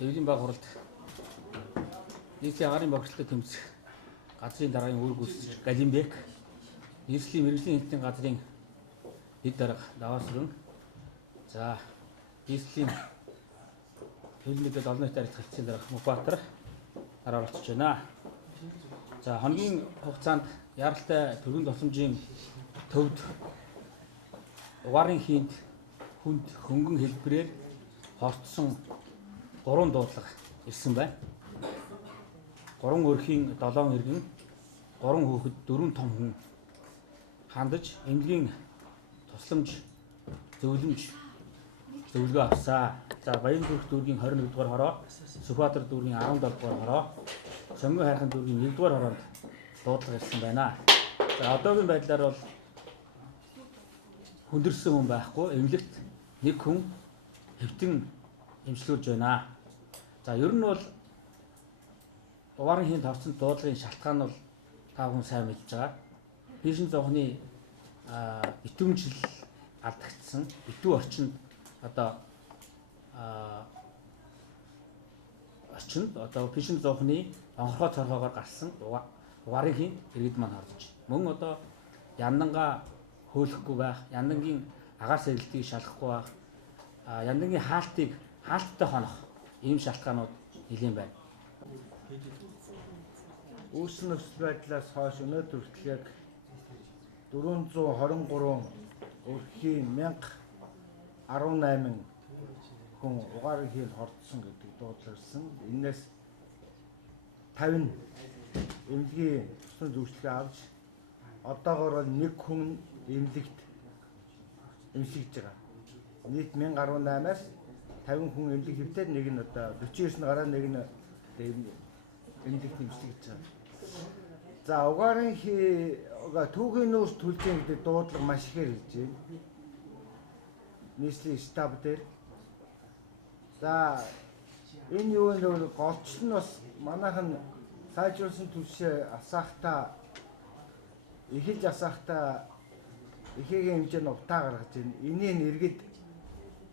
Дэвлийн баг хуралд нийслэлийн агаарын багшлалтай тэмцэх газрын дараагийн үр гүйцэтгэгч Галимбек, нийслэлийн мэрэгжлийн хэлтийн газрын дэд дарга Даваасрын, за нийслэлийн хөл мэдэд олон нийтэд харилцах хэлтсийн дарга Мөнхбаатар дараа оролцож байна. За хоногийн хугацаанд яаралтай төрийн тусламжийн төвд угаарын хийнд хүнд хөнгөн хэлбэрээр хортсон 3 дуудлага ирсэн байна. 3 өрхийн 7 иргэн, 3 хүүхэд, 4 том хүн хандаж эмнэлгийн тусламж зөвлөгөө авсан. За Баянбүрх дүүргийн 21 дугаар хороо, Сүхбаатар дүүргийн 17 дугаар хороо, Сонгон хайрхан дүүргийн 1 дугаар хороонд дуудлага ирсэн байна. За одоогийн байдлаар бол хүндэрсэн хүн байхгүй, эмнэлэгт нэг хүн хэвтэн эмчилгүүлж байна. За ер нь бол угаарын хийнд хорцсон дуудлагын шалтгаан нь бол та бүхэн сайн мэдж байгаа. Бишин зовхны битүүмжил алдагдсан, битүү орчинд одоо бишин зовхны онхороо цорхоогоор гарсан угаарын хийнд иргэд маань хорж. Мөн одоо яндангаа хөөлөхгүй байх, яндангийн агаар сэргэлтийг шалгахгүй байх, яндангийн хаалттай хонох ийм шалтгаанууд нэлээд байна. Үүссэн нөхцөл байдлаас хойш өнөөдөр хүртэл яг 423 өрхийн 1018 хүн угаарын хийнд хордсон гэдэг дуудлага ирсэн. Энээс 50 эмнэлгийн тусгай зөвшөөрлөө авч одоогоор бол нэг хүн эмнэлэгт эмчилж байгаа. Нийт 1018-аас 50 хүн эмнэлэг хэвтээд нэг нь одоо 49 гараа нэг нь эмнэлэгт эмчилж байгаа. За угаарын түүхийн нүүрс түлжин гэдэг дуудлага маш ихээр хэлж байна. Нийслэлийн штаб дээр. За энэ юу нөр голч нь бас манайхан сайжруулсан түвшээ асаахтаа эхэлж асаахтаа ихээгийн хэмжээнд утаа гаргаж байна. Энийг нэргэд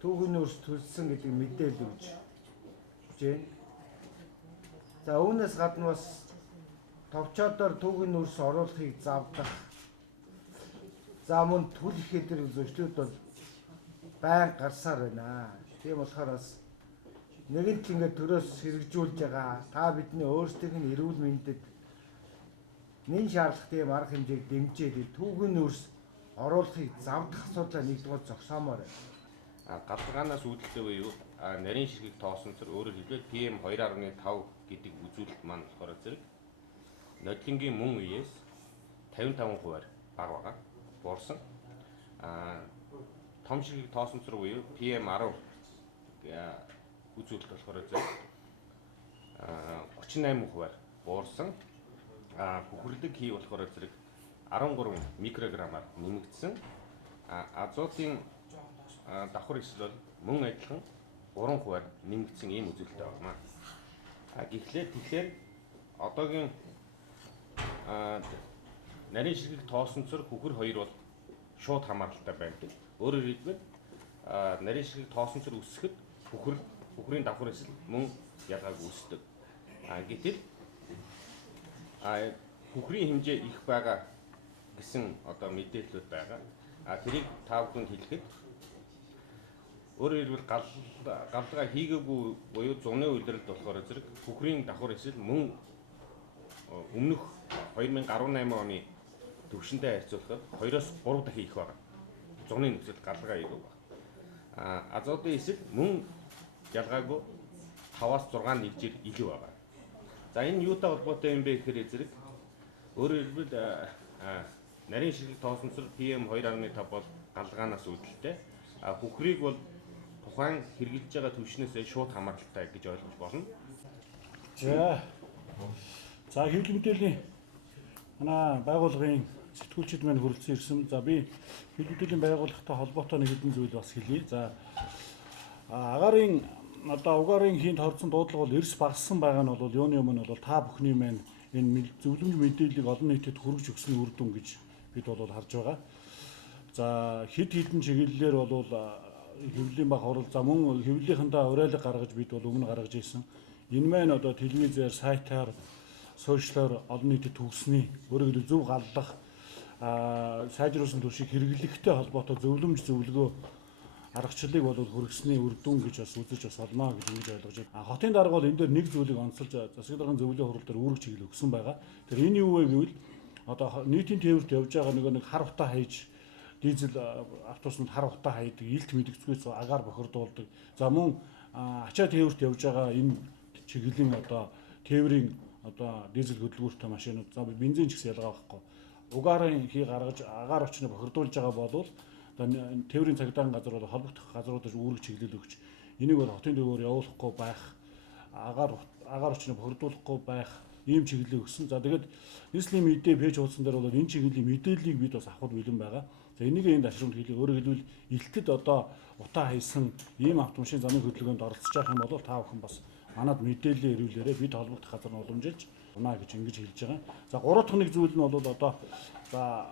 түүхийн нүүрс төлсөн гэдэг мэдээлэл өгч байна. За үүнээс гадна бас товчоодоор түүхийн нүүрс оруулахыг завдах. За мөн төлөх хэдэр зөрчлүүд бол байн гарсаар байна. Тийм болохоор бас нэгэнт ингээд төрөөс хэрэгжүүлж байгаа та бидний өөрсдийнх нь эрүүл мэндэд нэн шаардлагатай тийм арга хэмжээг дэмжиж түүхийн нүүрс оруулахыг завдах асуудлаа нэгдүгээр зогсоомоор байна. Гадаргаанаас үүдэлтэй буюу нарийн ширхэг тоосонцор өөрөөр хэлбэл PM 2.5 гэдэг үзүүлэлт маань болохоор зэрэг нодлонгийн мөн үеэс 55% бага байгаа буурсан. Том ширхэг тоосонцор буюу PM 10 үзүүлэлт болохоор зэрэг 38% буурсан. Бүхрэдэг хий болохоор зэрэг 13 микрограммаар нэмэгдсэн. Азотын давхар эсэл бол мөн адилхан 3% нэмэгдсэн ийм үзүүлэлт байна. Тэгэхээр одоогийн нарийн ширхэг тоосонцор хөхөр хоёр бол шууд хамааралтай байдаг. Өөрөөр хэлбэл нарийн ширхэг тоосонцор өсөхөд хөхрийн давхар эсэл мөн ялгааг үүсдэг. Гэтэл хөхрийн хэмжээ их байгаа гэсэн одоо мэдээлэлүүд байгаа. Тэрийг та бүхэнд хэлэхэд өөрөөр хэлбэл галлага хийгээгүй буюу зуны үйлрэлд болохоор зэрэг хөхрийн давхар эсэл мөн өмнөх 2018 оны төвшөнтэй харьцуулахад 2-оос 3 дахин их байна. Зуны нөхцөл галлага хийгээгүй байна. Азотын эсэл мөн ялгаагүй 5-аас 6 нэгжээр илүү байна. За энэ юутай холбоотой юм бэ гэхээр зэрэг өөрөөр хэлбэл нарийн ширхэг тоосонцор PM 2.5 бол галлагаанаас үүдэлтэй. Хөхрийг бол тухайн хэрэгжилж байгаа түвшнээс шууд хамааралтай гэж ойлгож болно. За хэвлэл мэдээллийн манай байгууллагын сэтгүүлчид маань хүрэлцэн ирсэн. За би хэвлэл мэдээллийн байгууллагатай холбоотой нэг хэдэн зүйл бас хэлье. За агаарын угаарын хийнд хордсон дуудлага бол эрс багассан байгаа нь бол юуны өмнө бол та бүхний маань энэ зөвлөмж мэдээллийг олон нийтэд хүргэж өгсөний үр дүн гэж бид бол харж байгаа. За хэд хэдэн чиглэлээр бол хэвлэлийн баг хурал за мөн хэвлэлийнхэнтэй уриалга гаргаж бид бол өмнө гаргаж ирсэн. Энэ маань одоо телевизээр, сайтаар, сошиалоор олон нийтэд түгсний өөрөөр зөв галлах сайжруулсан түвшийг хэрэглэхтэй холбоотой зөвлөмж зөвлөгөө аргачлалыг бол хүргэсний үр дүн гэж бас үзэж бас олно гэж ингэж ойлгож байна. Хотын дарга бол энэ дээр нэг зүйлийг онцолж засаг даргын зөвлөлийн хурал дээр үүрэг чиглэл өгсөн байгаа. Тэр энэ юу вэ гэвэл одоо нийтийн тээвэрт явж байгаа нэг хар утаа хайж дизель автобуснууд хар утаа хайдаг, илт мэдгцгүйс агаар бохирдуулдаг. За мөн ачаа тээвэрт явж байгаа энэ чиглэлийн одоо тээврийн одоо дизель хөдөлгөөртэй машинууд за бензин ч гэсэн ялгаа байхгүй. Угаарын хий гаргаж агаар очныг бохирдуулж байгаа бол тээврийн цагдаагийн газар бол холбогдох газруудад үүрэг чиглэл өгч энийг бол хотын төвөөр явуулахгүй байх, агаар очныг бохирдуулахгүй байх ийм чиглэлийг өгсөн. За тэгээд нийслэлийн мэдээ пэйж хуудсан дээр бол энэ чиглэлийн мэдээллийг бид бас авах бэлэн байгаа. За энийг энэ дашрамд хэлээ. Өөрөөр хэлбэл илтэд одоо утаа хайсан ийм автомашин замын хөдөлгөөнд оролцож байгаа юм бол та бүхэн бас манад мэдээлэл ирүүлээрэ бид холбогдох газар нь уламжилж унаа гэж ингэж хэлж байгаа. За гурав дахь нэг зүйл нь бол одоо за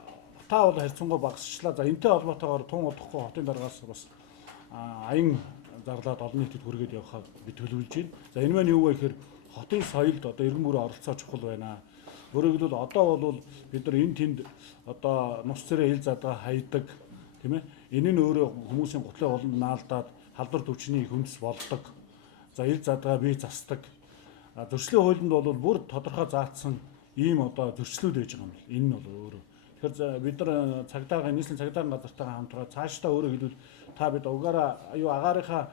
та бол харьцангуй багасчлаа. За энэтэй холбоотойгоор тун удахгүй хотын даргаас бас аян зарлаад олон нийтэд хүргээд явахаа бид төлөвлөж байна. За энэ маань юу вэ гэхээр хотын соёлд одоо иргэн бүрийн оролцоо чухал байна. Өөрөөр хэлбэл одоо бол бид нар энэ тэнд одоо нус царай ил задгаа хайдаг тийм ээ. Энэ нь өөрөө хүмүүсийн гутлын болонд наалдаад халдвар төвчний хөндөс болдог. За ил задгаа бие засдаг. Зөрчлийн хуулинд бол бүр тодорхой заасан ийм одоо зөрчлүүд байж байгаа юм л. Энэ нь бол өөрөө. Тэгэхээр бид нар цагдаагийн нийслэлийн цагдаагийн газартайгаа хамтраад цаашдаа өөрөө хэлбэл та бид агаарынхаа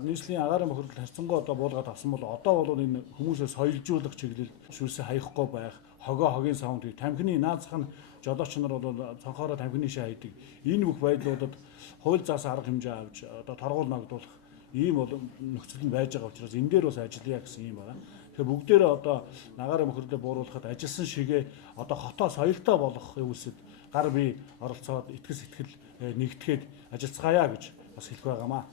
нийслэлийн агаарын бохирдол харьцангуй одоо буулгаад авсан бол одоо бол энэ хүмүүсээ соёлжуулах чиглэл шүлсээ хаяхгүй байх, хогийн саунд, тамхины наазах нь жолооч нар бол цонхоороо тамхины шаа хийдэг. Энэ бүх байдлуудад хууль заасан арга хэмжээ авч одоо торгуул ногдуулах ийм бол нөхцөл нь байж байгаа учраас энэ дээр бас ажиллая гэсэн юм байна. Тэгэхээр бүгдээрээ одоо агаарын бохирдлыг бууруулахад ажилласан шигээ одоо хотоо соёлтой болгох үйлсэд гар бие оролцоод итгэл сэтгэл нэгтгэхэд ажиллацгаая гэж бас хэлэх байгаамаа.